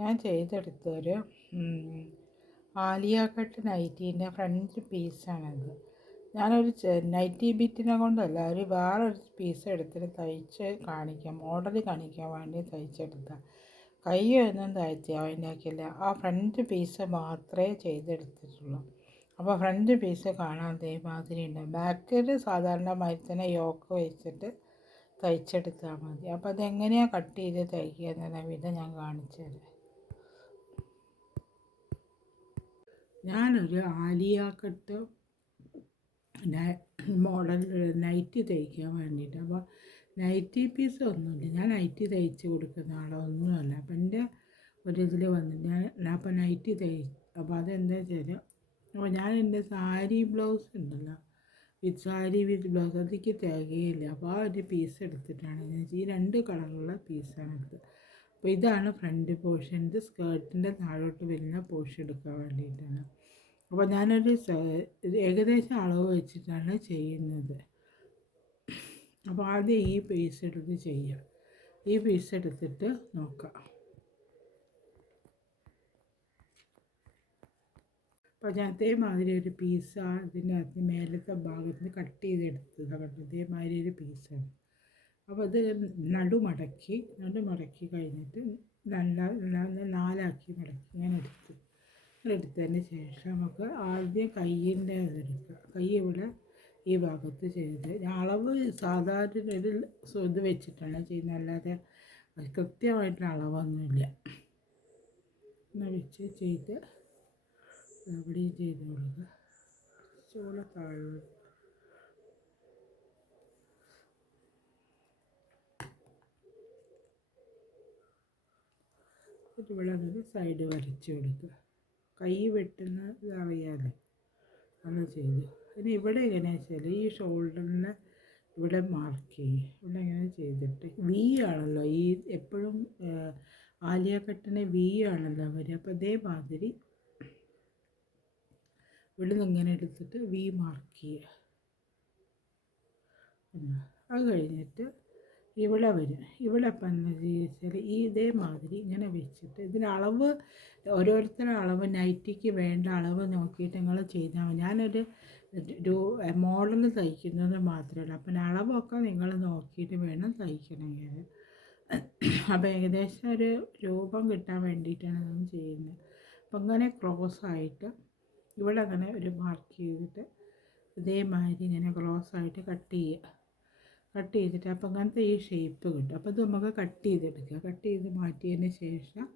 ഞാൻ ചെയ്തെടുത്തൊരു Alia cut നൈറ്റീൻ്റെ front പീസാണത്. ഞാനൊരു nightie ബിറ്റിനെ കൊണ്ടല്ല, വേറൊരു പീസ് എടുത്തിട്ട് തയ്ച്ച് കാണിക്കാം, മോഡൽ കാണിക്കാൻ വേണ്ടി തയ്ച്ചെടുത്താൽ. കൈ ഒന്നും ഉണ്ടാക്കിയില്ല, ആ ഫ്രണ്ട് പീസ് മാത്രമേ ചെയ്തെടുത്തിട്ടുള്ളൂ. അപ്പോൾ ഫ്രണ്ട് പീസ് കാണാൻ അതേമാതിരി ഉണ്ട്. ബാക്കിൽ സാധാരണ മാതിരി തന്നെ യോക്ക് വെച്ചിട്ട് തയ്ച്ചെടുത്താൽ മതി. അപ്പോൾ അതെങ്ങനെയാണ് കട്ട് ചെയ്ത് തയ്ക്കുക എന്നുള്ള വിധം ഞാൻ കാണിച്ചു തരാം. ഞാനൊരു ആലിയ കട്ട് മോഡൽ നൈറ്റി തയ്ക്കാൻ വേണ്ടിയിട്ട്, അപ്പോൾ നൈറ്റി പീസ് ഒന്നുമില്ല, ഞാൻ നൈറ്റി തയ്ച്ച് കൊടുക്കുന്ന ആളൊന്നുമല്ല. അപ്പം എൻ്റെ ഒരിതിൽ വന്നിട്ട് അപ്പോൾ നൈറ്റി അപ്പോൾ അതെന്താ വെച്ചാൽ, അപ്പോൾ ഞാൻ എൻ്റെ സാരി ബ്ലൗസ് ഉണ്ടല്ലോ, സാരി വിത്ത് ബ്ലൗസ് അതിക്ക് തികയില്ല. അപ്പോൾ ആ ഒരു പീസ് എടുത്തിട്ടാണ് ഈ 2 കളറുള്ള പീസാണ് എടുത്തത്. അപ്പോൾ ഇതാണ് ഫ്രണ്ട് പോർഷൻ, ഇത് സ്കേർട്ടിൻ്റെ താഴോട്ട് വരുന്ന പോർഷൻ എടുക്കാൻ വേണ്ടിയിട്ടാണ്. അപ്പോൾ ഞാനൊരു ഏകദേശം അളവ് വെച്ചിട്ടാണ് ചെയ്യുന്നത്. അപ്പോൾ ആദ്യം ഈ പീസ് എടുത്ത് ചെയ്യാം. ഈ പീസ് എടുത്തിട്ട് നോക്കാം. അപ്പോൾ ഞാൻ അതേമാതിരി ഒരു പീസ് അതിനകത്ത് മേലത്തെ ഭാഗത്ത് കട്ട് ചെയ്തെടുത്തത് ഇതേമാതിരി ഒരു പീസാണ്. അപ്പോൾ അത് നടുമടക്കി കഴിഞ്ഞിട്ട് 4ആക്കി മടക്കി ഇങ്ങനെ എടുത്തതിന് ശേഷം നമുക്ക് ആദ്യം കയ്യിൻ്റെ ഇതെടുക്കുക. കൈ ഇവിടെ ഈ ഭാഗത്ത് ചെയ്ത് അളവ് സാധാരണ ഒരു ഇത് വെച്ചിട്ടാണ് ചെയ്യുന്നത്, അല്ലാതെ കൃത്യമായിട്ടുള്ള അളവൊന്നുമില്ല. എന്നാൽ വെച്ച് ചെയ്ത് എവിടെയും ചെയ്ത് കൊടുക്കുക. ചോള താഴെ ഇവിടെ നിന്ന് സൈഡ് വരച്ച് കൊടുക്കുക. കൈ വെട്ടുന്ന ഇതറിയാതെ അത് ചെയ്തു. ഇനി ഇവിടെ എങ്ങനെയാണെന്ന് വെച്ചാൽ ഈ ഷോൾഡറിന് ഇവിടെ മാർക്ക് ചെയ്യും. ഇവിടെ എങ്ങനെ ചെയ്തിട്ട് വി ആണല്ലോ ഈ എപ്പോഴും ആലിയ കട്ടിന് വി ആണല്ലോ വരിക. അപ്പോൾ അതേമാതിരി ഇവിടെ നിന്ന് ഇങ്ങനെ എടുത്തിട്ട് വി മാർക്ക് ചെയ്യുക. അത് കഴിഞ്ഞിട്ട് ഇവിടെ വരും. ഇവിടെ ഇപ്പം എന്താ വെച്ചാൽ ഈ ഇതേമാതിരി ഇങ്ങനെ വെച്ചിട്ട് ഇതിന് അളവ് ഓരോരുത്തരുടെ അളവ് നൈറ്റിക്ക് വേണ്ട അളവ് നോക്കിയിട്ട് നിങ്ങൾ ചെയ്താൽ മതി. ഞാനൊരു മോഡൽ തയ്ക്കുന്നത് മാത്രമല്ല, അപ്പം അളവൊക്കെ നിങ്ങൾ നോക്കിയിട്ട് വേണം തയ്ക്കണമെങ്കിൽ. അപ്പോൾ ഏകദേശം ഒരു രൂപം കിട്ടാൻ വേണ്ടിയിട്ടാണ് ഞാൻ ചെയ്യുന്നത്. അപ്പം അങ്ങനെ ക്രോസായിട്ട് ഇവിടെ അങ്ങനെ ഒരു മാർക്ക് ചെയ്തിട്ട് ഇതേമാതിരി ഇങ്ങനെ ക്രോസായിട്ട് കട്ട് ചെയ്യുക. കട്ട് ചെയ്തിട്ട് അപ്പോൾ അങ്ങനത്തെ ഈ ഷേപ്പ് കിട്ടും. അപ്പോൾ ഇത് നമുക്ക് കട്ട് ചെയ്തെടുക്കുക. കട്ട് ചെയ്ത് മാറ്റിയതിന് ശേഷം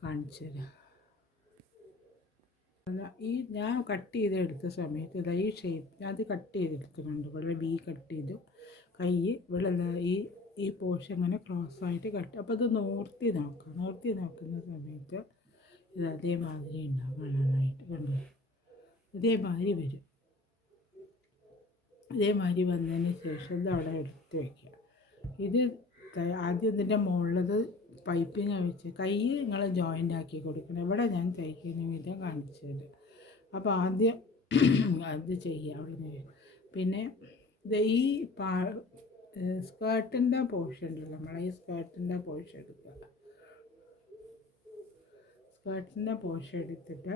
കാണിച്ചു തരാം. ഈ ഞാൻ കട്ട് ചെയ്തെടുത്ത സമയത്ത് ഇതാ ഈ ഷേപ്പ് ഞാൻ അത് കട്ട് ചെയ്തെടുക്കുന്നുണ്ട്. ഇവിടെ ബി കട്ട് ചെയ്തു. കൈ ഇവിടെ ഈ പോർഷൻ ഇങ്ങനെ ക്രോസായിട്ട് കട്ട്. അപ്പോൾ അത് നോർത്തി നോക്കുന്ന സമയത്ത് ഇത് അതേമാതിരി ഉണ്ടാവും കാണാനായിട്ട്. കണ്ടു ഇതേമാതിരി വരും. ഇതേമാതിരി വന്നതിന് ശേഷം ഇത് അവിടെ എടുത്ത് വയ്ക്കുക. ഇത് ആദ്യം ഇതിൻ്റെ മുകളിലത് പൈപ്പിങ് വെച്ച് കൈ നിങ്ങൾ ജോയിൻ്റ് ആക്കി കൊടുക്കണം. ഇവിടെ ഞാൻ തയ്ക്കുന്ന വിധം കാണിച്ചു തരാം. അപ്പോൾ ആദ്യം അത് ചെയ്യുക അവിടെ നിന്ന്. പിന്നെ ഇത് ഈ സ്കേർട്ടിൻ്റെ പോർഷൻ ഉണ്ടല്ലോ, നമ്മളെ ഈ സ്കേർട്ടിൻ്റെ പോർഷൻ എടുക്കുക. സ്കേർട്ടിൻ്റെ പോർഷൻ എടുത്തിട്ട്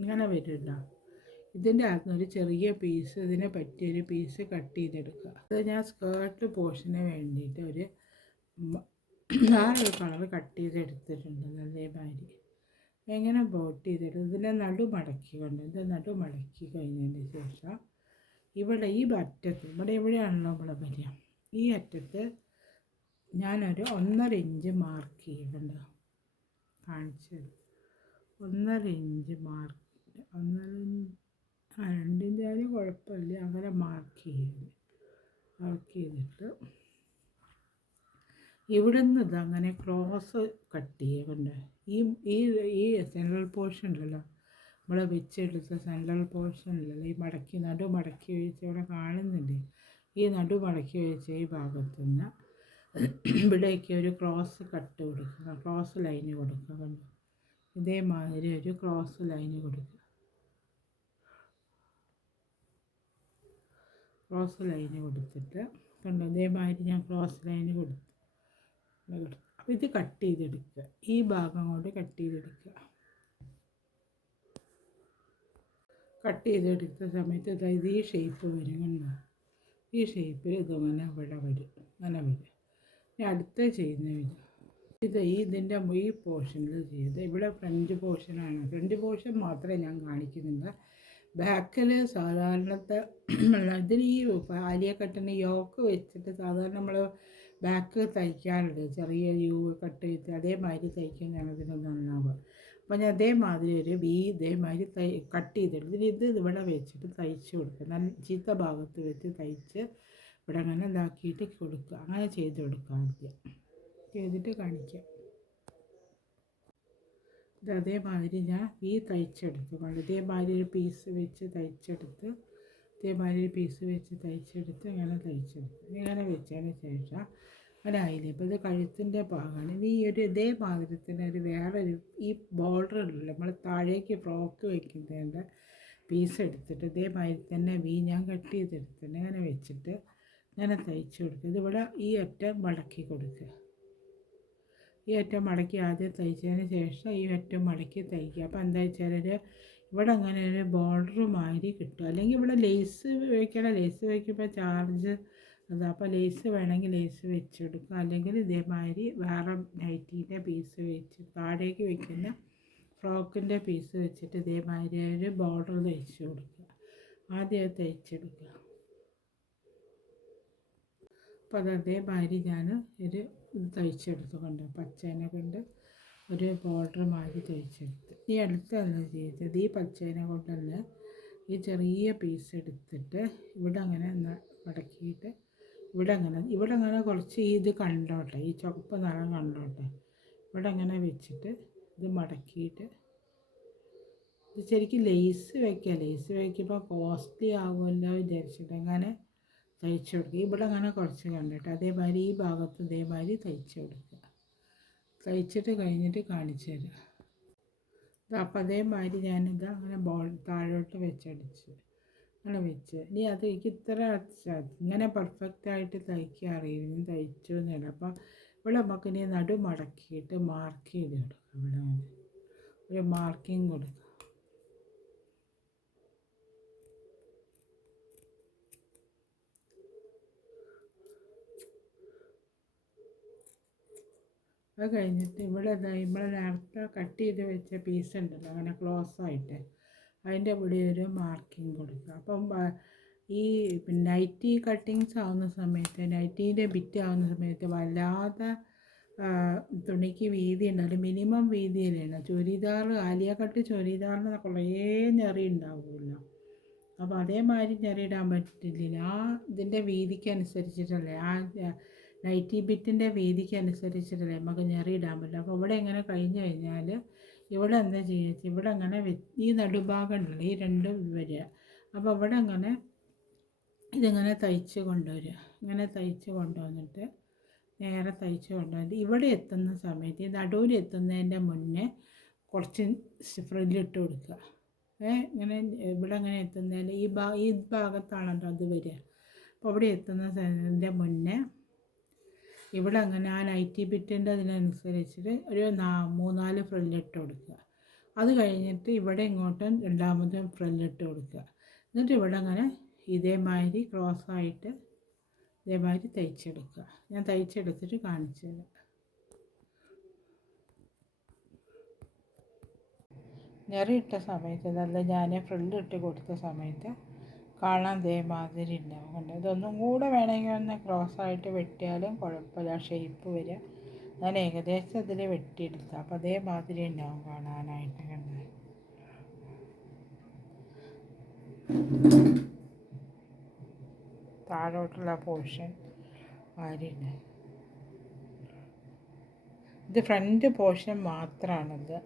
ഇങ്ങനെ വരുന്നുണ്ടോ, ഇതിൻ്റെ അകത്തുനിന്നൊരു ചെറിയ പീസ് ഇതിനെ പറ്റിയൊരു പീസ് കട്ട് ചെയ്തെടുക്കുക. അത് ഞാൻ സ്കേർട്ട് പോർഷന് വേണ്ടിയിട്ട് ഒരു കളർ കട്ട് ചെയ്തെടുത്തിട്ടുണ്ട്. അതേമാതിരി എങ്ങനെ ബോട്ട് ചെയ്തെടുത്ത് ഇതിൻ്റെ നടുമടക്കി കഴിഞ്ഞതിന് ശേഷം ഇവിടെ ഈ അറ്റത്ത് എവിടെയാണല്ലോ ഇവിടെ വരിക, ഈ അറ്റത്ത് ഞാനൊരു 1.5 ഇഞ്ച് മാർക്ക് ചെയ്യുന്നുണ്ട്. കാണിച്ചത് 1.5 ഇഞ്ച് മാർക്ക്, 2 ഇഞ്ചായാലും കുഴപ്പമില്ല. അങ്ങനെ മാർക്ക് ചെയ്തിട്ട് ഇവിടെ നിന്ന് ഇതങ്ങനെ ക്രോസ് കട്ട് ചെയ്യുന്നുണ്ട്. ഈ സെൻട്രൽ പോർഷൻ ഉണ്ടല്ലോ, നമ്മളെ വെച്ചെടുത്ത സെൻട്രൽ പോർഷൻ ഉണ്ടല്ലോ, ഈ നടുമടക്കി വെച്ച് ഇവിടെ കാണുന്നുണ്ട്. ഈ നടുമടക്കി വെച്ച ഈ ഭാഗത്തുനിന്ന് ഇവിടേക്ക് ഒരു ക്രോസ് കട്ട് കൊടുക്കുക, ക്രോസ് ലൈന് കൊടുക്കുക. കണ്ടു ഇതേമാതിരി ഒരു ക്രോസ് ലൈന് കൊടുക്കുക. ക്രോസ് ലൈന് കൊടുത്തിട്ട് കണ്ടു ഇതേമാതിരി ഞാൻ ക്രോസ് ലൈന് കൊടുത്തു. അപ്പോൾ ഇത് കട്ട് ചെയ്തെടുക്കുക, ഈ ഭാഗം കൊണ്ട് കട്ട് ചെയ്തെടുക്കുക. കട്ട് ചെയ്തെടുത്ത സമയത്ത് അതായത് ഈ ഷേപ്പ് വരും കണ്ടോ, ഈ ഷേപ്പിൽ ഇതങ്ങനെ ഇവിടെ വരും, അങ്ങനെ വരും. ഇനി അടുത്ത ചെയ്യുന്ന ഇതിൻ്റെ ഈ പോർഷനിൽ ചെയ്ത് ഇവിടെ ഫ്രണ്ട് പോർഷനാണ്, ഫ്രണ്ട് പോർഷൻ മാത്രമേ ഞാൻ കാണിക്കുന്നില്ല. ബാക്കിൽ സാധാരണത്തെ ഇതിന് ഈ ആലിയ കട്ടിന് യോക്ക് വെച്ചിട്ട് സാധാരണ നമ്മൾ ബാക്ക് തയ്ക്കാറുണ്ട്, ചെറിയ യു കട്ട് ചെയ്ത് അതേമാതിരി തയ്ക്കുന്നതാണ് ഇതിന് നന്നാവുക. അപ്പോൾ ഞാൻ അതേമാതിരി ഒരു ഇതേമാതിരി കട്ട് ചെയ്തെടുത്ത് ഇത് ഇവിടെ വെച്ചിട്ട് തയ്ച്ച് കൊടുക്കുക. നല്ല ചീത്ത ഭാഗത്ത് വെച്ച് തയ്ച്ച് ഇവിടെ അങ്ങനെ ഇതാക്കിയിട്ട് കൊടുക്കുക. അങ്ങനെ ചെയ്ത് കൊടുക്കുക. ആദ്യം ചെയ്തിട്ട് കാണിക്കാം. ഇത് അതേമാതിരി ഞാൻ തയ്ച്ചെടുത്തു കൊണ്ട് ഇതേമാതിരി ഒരു പീസ് വെച്ച് തയ്ച്ചെടുത്ത് ഇങ്ങനെ തയ്ച്ചെടുത്ത് ഇങ്ങനെ വെച്ചതിന് ശേഷം അങ്ങനെ ആയില്ലേ. ഇപ്പോൾ ഇത് കഴുത്തിൻ്റെ ഭാഗമാണ്. ഇനി ഇതേ മാതിരി തന്നെ വേറൊരു ഈ ബോർഡർ ഉണ്ടല്ലോ നമ്മൾ താഴേക്ക് ഫ്രോക്ക് വയ്ക്കുന്നതിൻ്റെ പീസ് എടുത്തിട്ട് ഇതേമാതിരി തന്നെ ഞാൻ കട്ട് ചെയ്തെടുത്തിട്ട് ഇങ്ങനെ വെച്ചിട്ട് ഇങ്ങനെ തയ്ച്ച് കൊടുക്കുക. ഇതിവിടെ ഈ അറ്റം മടക്കി കൊടുക്കുക. ഈ അറ്റം മടക്കി ആദ്യം തയ്ച്ചതിന് ശേഷം ഈ അറ്റം മടക്കി തയ്ക്കുക. അപ്പോൾ എന്താ വെച്ചാൽ ഇവിടെ അങ്ങനെ ഒരു ബോർഡർ മാതിരി കിട്ടും. അല്ലെങ്കിൽ ഇവിടെ ലേസ് വയ്ക്കണം, ലേസ് വയ്ക്കുമ്പോൾ ചാർജ് അത്, അപ്പോൾ ലേസ് വേണമെങ്കിൽ ലേസ് വെച്ചെടുക്കുക. അല്ലെങ്കിൽ ഇതേമാതിരി വേറെ നൈറ്റീൻ്റെ പീസ് വെച്ച് താഴേക്ക് വയ്ക്കുന്ന ഫ്രോക്കിൻ്റെ പീസ് വെച്ചിട്ട് ഇതേമാതിരി ഒരു ബോർഡർ തയ്ച്ച് കൊടുക്കുക. ആദ്യം അത് തയ്ച്ചെടുക്കുക. അപ്പോൾ അത് അതേമാതിരി ഞാൻ ഒരു തയ്ച്ചെടുത്തുകൊണ്ട് പച്ചേനെ കൊണ്ട് ഒരു ബോർഡർ മാതിരി തയ്ച്ചെടുത്ത് ഈ അടുത്തല്ല ചെയ്തത്. ഈ പച്ചേനെ കൊണ്ട് തന്നെ ഈ ചെറിയ പീസ് എടുത്തിട്ട് ഇവിടെ അങ്ങനെ മടക്കിയിട്ട് ഇവിടെ അങ്ങനെ കുറച്ച് ഇത് കണ്ടോട്ടെ, ഈ ചുവപ്പ് നിറം കണ്ടോട്ടെ. ഇവിടെ അങ്ങനെ വെച്ചിട്ട് ഇത് മടക്കിയിട്ട് ഇത് ശരിക്കും ലേസ് വയ്ക്കുക. ലേസ് വയ്ക്കുമ്പോൾ കോസ്റ്റ്ലി ആകുമല്ലോ വിചാരിച്ചിട്ട് അങ്ങനെ തയ്ച്ചു കൊടുക്കുക. ഇവിടെ അങ്ങനെ കുറച്ച് കണ്ടിട്ട് അതേമാതിരി ഈ ഭാഗത്ത് ഇതേമാതിരി തയ്ച്ചു കൊടുക്കുക. തയ്ച്ചിട്ട് കഴിഞ്ഞിട്ട് കാണിച്ചു തരാം. അപ്പോൾ അതേമാതിരി ഞാനിത് അങ്ങനെ താഴോട്ട് വെച്ചടിച്ച് അങ്ങനെ വെച്ച് ഇനി അത് എനിക്ക് ഇത്ര ഇങ്ങനെ പെർഫെക്റ്റായിട്ട് തയ്ക്കാൻ അറിയില്ല, തയ്ച്ചു എന്നില്ല. അപ്പോൾ ഇവിടെ നമുക്ക് ഇനി നടു മടക്കിയിട്ട് മാർക്ക് ചെയ്ത് കൊടുക്കാം. ഇവിടെ ഒരു മാർക്കിങ് കൊടുക്കുക. അത് കഴിഞ്ഞിട്ട് ഇവിടെ നേരത്തെ കട്ട് ചെയ്ത് വെച്ച പീസ് ഉണ്ടല്ലോ അങ്ങനെ ക്ലോസ് ആയിട്ട് അതിൻ്റെ ഇവിടെ ഒരു മാർക്കിങ് കൊടുക്കുക. അപ്പം ഈ നൈറ്റി കട്ടിങ്സ് ആവുന്ന സമയത്ത് നൈറ്റീൻ്റെ ബിറ്റ് ആവുന്ന സമയത്ത് വല്ലാതെ തുണിക്ക് വീതി ഉണ്ടാവില്ല, മിനിമം വീതിയിലാണ്. ചുരിദാർ ആലിയ കട്ട് ചുരിദാറിന് കുറേ ഞെറി ഉണ്ടാവുമല്ലോ. അപ്പോൾ അതേമാതിരി ഞെറിയിടാൻ പറ്റില്ല. ആ ഇതിൻ്റെ വീതിക്ക് അനുസരിച്ചിട്ടല്ലേ, ആ നൈറ്റി ബിറ്റിൻ്റെ വീതിക്ക് അനുസരിച്ചിട്ടല്ലേ നമുക്ക് ഞെറിയിടാൻ പറ്റില്ല. അപ്പോൾ ഇവിടെ എങ്ങനെ കഴിഞ്ഞ് കഴിഞ്ഞാൽ ഇവിടെ എന്താ ചെയ്യുക, ഇവിടെ അങ്ങനെ ഈ നടുഭാഗം ഉണ്ടല്ലോ ഈ രണ്ടും വരിക. അപ്പോൾ ഇവിടെ അങ്ങനെ ഇതിങ്ങനെ തയ്ച്ച് കൊണ്ടുവരിക. ഇങ്ങനെ തയ്ച്ച് കൊണ്ടുവന്നിട്ട് നേരെ തയ്ച്ച് കൊണ്ടുവന്നിട്ട് ഇവിടെ എത്തുന്ന സമയത്ത് ഈ നടുവിൽ എത്തുന്നതിൻ്റെ മുന്നേ കുറച്ച് ഫ്രില്ലിട്ട് കൊടുക്കുക. ഇങ്ങനെ ഇവിടെ അങ്ങനെ എത്തുന്നതിൽ ഈ ഭാഗത്താണല്ലോ അത് വരിക. അപ്പോൾ ഇവിടെ എത്തുന്നതിൻ്റെ മുന്നേ ഇവിടെ അങ്ങനെ ആ നൈറ്റി ബിറ്റിൻ്റെ അതിനനുസരിച്ചിട്ട് ഒരു 3-4 ഫ്രില്ലിട്ട് കൊടുക്കുക. അത് കഴിഞ്ഞിട്ട് ഇവിടെ ഇങ്ങോട്ടും രണ്ടാമതും ഫ്രില്ലിട്ട് കൊടുക്കുക. എന്നിട്ട് ഇവിടെ അങ്ങനെ ഇതേമാതിരി ക്രോസായിട്ട് ഇതേമാതിരി തയ്ച്ചെടുക്കുക. ഞാൻ തയ്ച്ചെടുത്തിട്ട് കാണിച്ചു തരാം. ഞെറിയിട്ട സമയത്ത് നല്ല ഞാൻ ഫ്രില്ലിട്ട് കൊടുത്ത സമയത്ത് കാണാൻ ഇതേമാതിരി ഉണ്ടാവും. കണ്ടോ, ഇതൊന്നും കൂടെ വേണമെങ്കിൽ ഒന്ന് ക്രോസായിട്ട് വെട്ടിയാലും കുഴപ്പമില്ല, ഷേപ്പ് വരിക. ഞാൻ ഏകദേശം അതിൽ വെട്ടിയെടുത്ത അപ്പോൾ അതേമാതിരി ഉണ്ടാവും കാണാനായിട്ട്. കണ്ടോ, താഴോട്ടുള്ള പോർഷൻ മാതിരിയുണ്ട്. ഇത് ഫ്രണ്ട് പോർഷൻ മാത്രമാണിത്.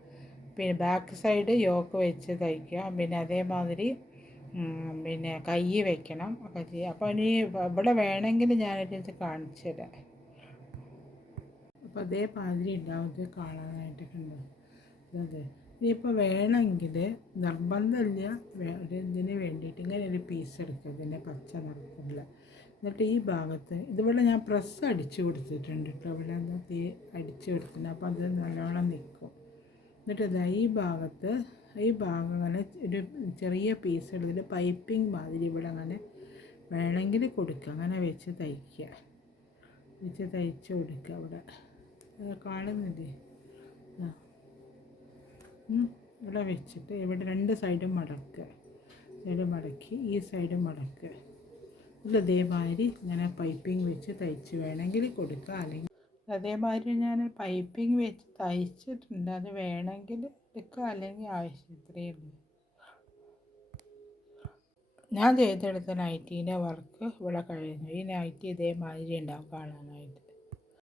പിന്നെ ബാക്ക് സൈഡ് യോക്ക് വെച്ച് തയ്ക്കുക. പിന്നെ അതേമാതിരി പിന്നെ കൈ വെക്കണം ഒക്കെ ചെയ്യുക. അപ്പോൾ ഇനി ഇവിടെ വേണമെങ്കിൽ ഞാനൊരു കാണിച്ചു തരാം. അപ്പോൾ അതേമാതിരി ഉണ്ടാവും ഇത് കാണാനായിട്ട്. കണ്ടു അതെ. ഇനിയിപ്പോൾ വേണമെങ്കിൽ നിർബന്ധമില്ല, ഇതിന് വേണ്ടിയിട്ട് ഇങ്ങനെ ഒരു പീസ് എടുക്കുക. ഇതിൻ്റെ പച്ച നിറത്തിലുള്ള എന്നിട്ട് ഈ ഭാഗത്ത് ഇതിവിടെ ഞാൻ പ്രസ് അടിച്ചു കൊടുത്തിട്ടുണ്ട് കേട്ടോ, ഇവിടെ എന്താ തീ അടിച്ചു കൊടുത്തിട്ടുണ്ട്. അപ്പോൾ അത് നല്ലോണം നിൽക്കും. എന്നിട്ട് ഇതാ ഈ ഭാഗം അങ്ങനെ ഒരു ചെറിയ പീസ് എടുത്തിട്ട് പൈപ്പിംഗ് മാതിരി ഇവിടെ അങ്ങനെ വേണമെങ്കിൽ കൊടുക്കുക. അങ്ങനെ വെച്ച് തയ്ക്കുക, വെച്ച് തയ്ച്ച് കൊടുക്കുക. അവിടെ കാണുന്നില്ലേ? ഇവിടെ വെച്ചിട്ട് ഇവിടെ 2 സൈഡും മടക്കുക, സൈഡ് മടക്കി ഈ സൈഡും മടക്കുക. ഇത് ഇതേമാതിരി ഇങ്ങനെ പൈപ്പിംഗ് വെച്ച് തയ്ച്ച് വേണമെങ്കിൽ കൊടുക്കുക. അല്ലെങ്കിൽ അതേമാതിരി ഞാൻ പൈപ്പിംഗ് വെച്ച് തയ്ച്ചിട്ടുണ്ട്, അത് വേണമെങ്കിൽ എടുക്കുക, അല്ലെങ്കിൽ ആവശ്യത്തിനേ ഉള്ളൂ. ഞാൻ ചെയ്തെടുത്ത നൈറ്റീൻ്റെ വർക്ക് ഇവിടെ കഴിഞ്ഞു. ഈ നൈറ്റി ഇതേമാതിരി ഉണ്ടാവും കാണാനായിട്ട്.